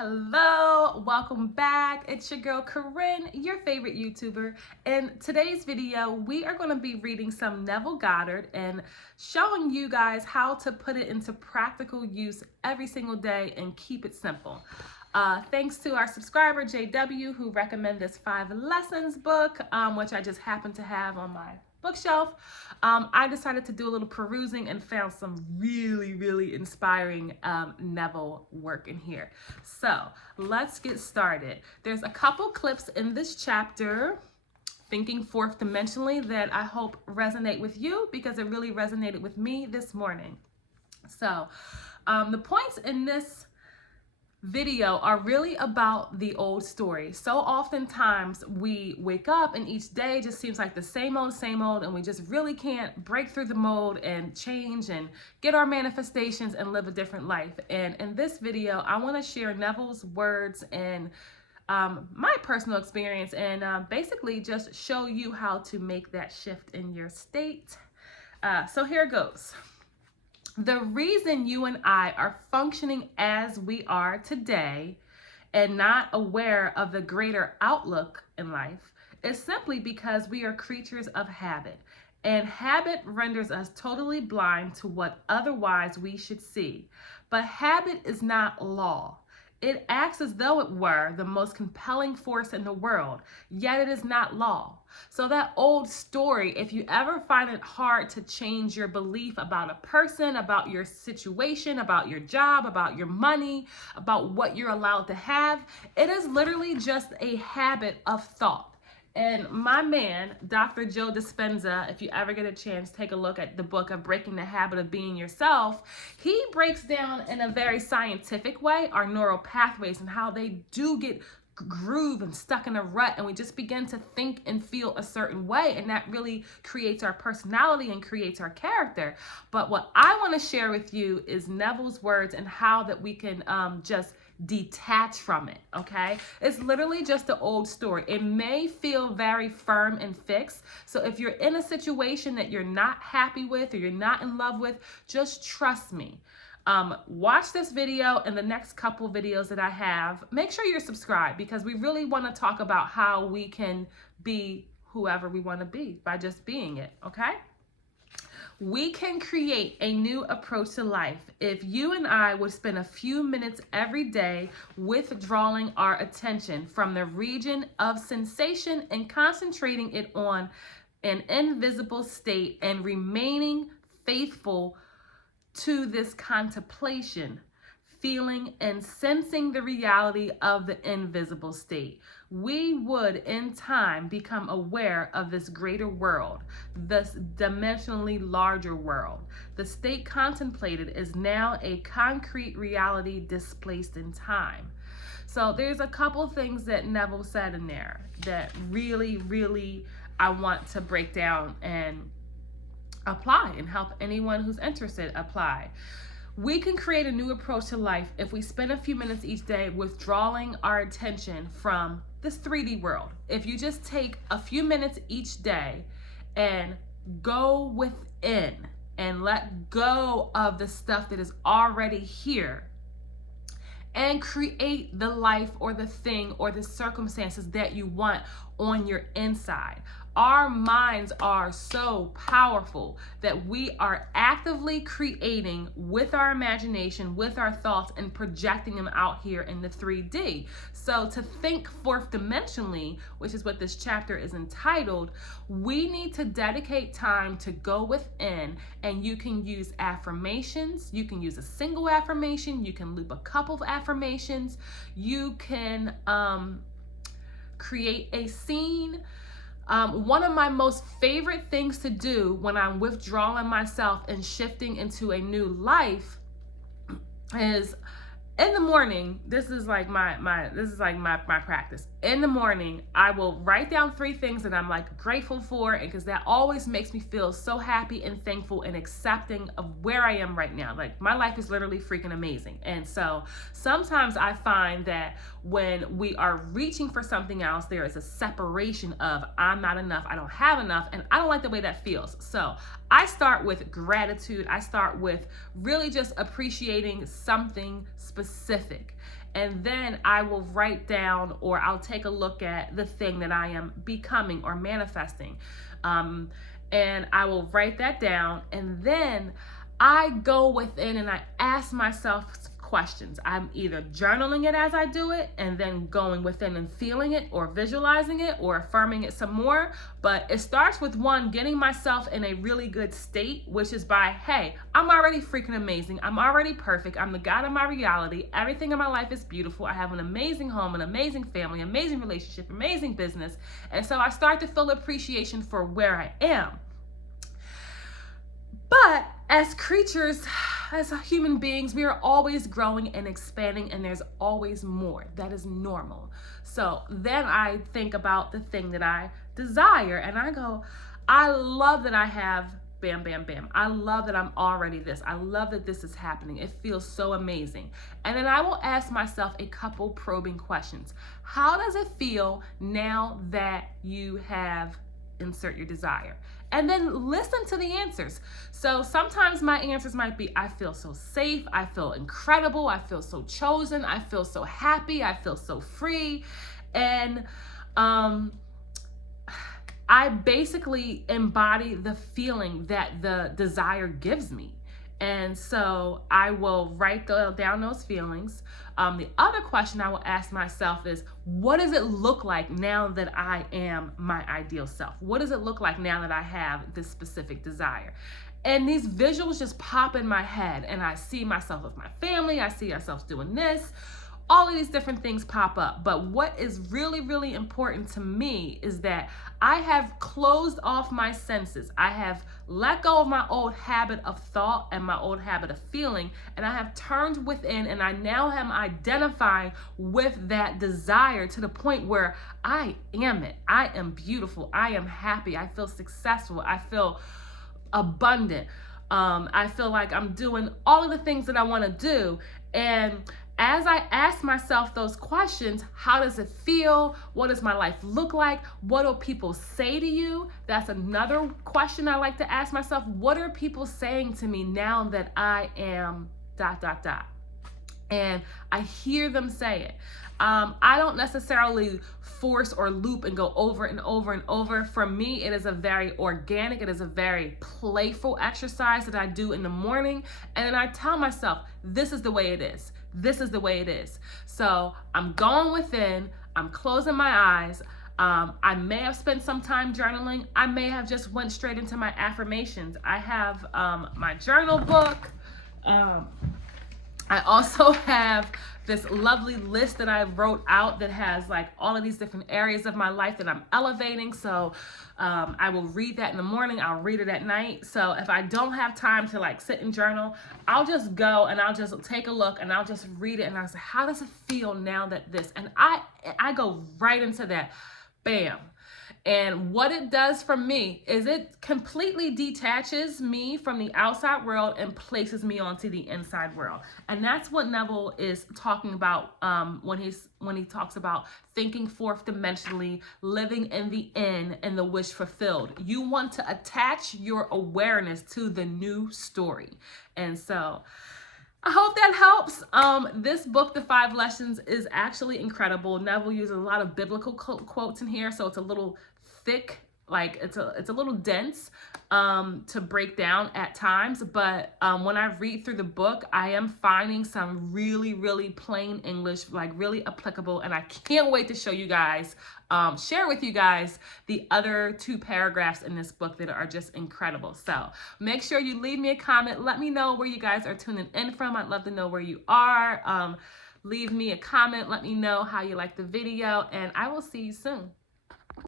Hello, welcome back. It's your girl Koren, your favorite YouTuber. In today's video, we are going to be reading some Neville Goddard and showing you guys how to put it into practical use every single day and keep it simple. Thanks to our subscriber JW who recommended this 5 lessons book, which I just happen to have on my bookshelf. I decided to do a little perusing and found some really inspiring Neville work in here. So let's get started. There's a couple clips in this chapter, Thinking Fourth Dimensionally, that I hope resonate with you because it really resonated with me this morning. So the points in this video are really about the old story. So oftentimes we wake up and each day just seems like the same old, and we just really can't break through the mold and change and get our manifestations and live a different life. And in this video, I want to share Neville's words and my personal experience and basically just show you how to make that shift in your state. So here goes. The reason you and I are functioning as we are today and not aware of the greater outlook in life is simply because we are creatures of habit, and habit renders us totally blind to what otherwise we should see. But habit is not law. It acts as though it were the most compelling force in the world, yet it is not law. So that old story, if you ever find it hard to change your belief about a person, about your situation, about your job, about your money, about what you're allowed to have, it is literally just a habit of thought. And my man, Dr. Joe Dispenza, if you ever get a chance, take a look at the book of Breaking the Habit of Being Yourself. He breaks down in a very scientific way our neural pathways and how they do get groove and stuck in a rut, and we just begin to think and feel a certain way, and that really creates our personality and creates our character. But what I want to share with you is Neville's words and how that we can just detach from it. Okay, it's literally just the old story. It may feel very firm and fixed, so if you're in a situation that you're not happy with or you're not in love with, just trust me. Watch this video and the next couple videos that I have. Make sure you're subscribed because we really want to talk about how we can be whoever we want to be by just being it. Okay, we can create a new approach to life if you and I would spend a few minutes every day withdrawing our attention from the region of sensation and concentrating it on an invisible state and remaining faithful to this contemplation, feeling and sensing the reality of the invisible state. We would in time become aware of this greater world, this dimensionally larger world. The state contemplated is now a concrete reality displaced in time. So there's a couple things that Neville said in there that really I want to break down and apply and help anyone who's interested apply. We can create a new approach to life if we spend a few minutes each day withdrawing our attention from this 3D world. If you just take a few minutes each day and go within and let go of the stuff that is already here and create the life or the thing or the circumstances that you want on your inside. Our minds are so powerful that we are actively creating with our imagination, with our thoughts, and projecting them out here in the 3D. So to think fourth dimensionally, which is what this chapter is entitled, we need to dedicate time to go within, and you can use affirmations. You can use a single affirmation. You can loop a couple of affirmations. You can create a scene. One of my most favorite things to do when I'm withdrawing myself and shifting into a new life is in the morning. This is like my practice. In the morning, I will write down 3 things that I'm like grateful for, and because that always makes me feel so happy and thankful and accepting of where I am right now. Like, my life is literally freaking amazing. And so sometimes I find that when we are reaching for something else, there is a separation of I'm not enough, I don't have enough, and I don't like the way that feels. So I start with gratitude. I start with really just appreciating something specific. and then I will write down, or I'll take a look at the thing that I am becoming or manifesting. And I will write that down, and then I go within and I ask myself questions. I'm either journaling it as I do it and then going within and feeling it or visualizing it or affirming it some more. But it starts with one, getting myself in a really good state, which is by, hey, I'm already freaking amazing. I'm already perfect. I'm the God of my reality. Everything in my life is beautiful. I have an amazing home, an amazing family, amazing relationship, amazing business. And so I start to feel appreciation for where I am. But as creatures, as human beings, we are always growing and expanding, and there's always more. That is normal. So then I think about the thing that I desire, and I go, I love that I have bam, bam, bam. I love that I'm already this. I love that this is happening. It feels so amazing. And then I will ask myself a couple probing questions. How does it feel now that you have insert your desire? And then listen to the answers. So sometimes my answers might be, I feel so safe, I feel incredible, I feel so chosen, I feel so happy, I feel so free. And I basically embody the feeling that the desire gives me. And so I will write down those feelings. The other question I will ask myself is, what does it look like now that I am my ideal self? What does it look like now that I have this specific desire? And these visuals just pop in my head, and I see myself with my family. I see ourselves doing this. All of these different things pop up. But what is really, really important to me is that I have closed off my senses. I have let go of my old habit of thought and my old habit of feeling, and I have turned within, and I now am identifying with that desire to the point where I am it. I am beautiful. I am happy. I feel successful. I feel abundant. I feel like I'm doing all of the things that I want to do. And as I ask myself those questions, how does it feel? What does my life look like? What do people say to you? That's another question I like to ask myself. What are people saying to me now that I am ... And I hear them say it. I don't necessarily force or loop and go over and over and over. For me, it is a very organic, it is a very playful exercise that I do in the morning. And then I tell myself, this is the way it is. This is the way it is. So I'm going within, I'm closing my eyes. I may have spent some time journaling. I may have just went straight into my affirmations. I have my journal book. I also have this lovely list that I wrote out that has like all of these different areas of my life that I'm elevating. So I will read that in the morning. I'll read it at night. So if I don't have time to like sit and journal, I'll just go and I'll just take a look and I'll just read it. And I'll say, how does it feel now that this? And I go right into that. Bam. And what it does for me is it completely detaches me from the outside world and places me onto the inside world. And that's what Neville is talking about when he talks about thinking fourth dimensionally, living in the in and the wish fulfilled. You want to attach your awareness to the new story. And so I hope that helps. This book, The 5 Lessons, is actually incredible. Neville uses a lot of biblical quotes in here, so it's a little thick, like it's a little dense to break down at times. But when I read through the book, I am finding some really, really plain English, like really applicable. And I can't wait to show you guys, share with you guys the other 2 paragraphs in this book that are just incredible. So make sure you leave me a comment. Let me know where you guys are tuning in from. I'd love to know where you are. Leave me a comment. Let me know how you like the video, and I will see you soon.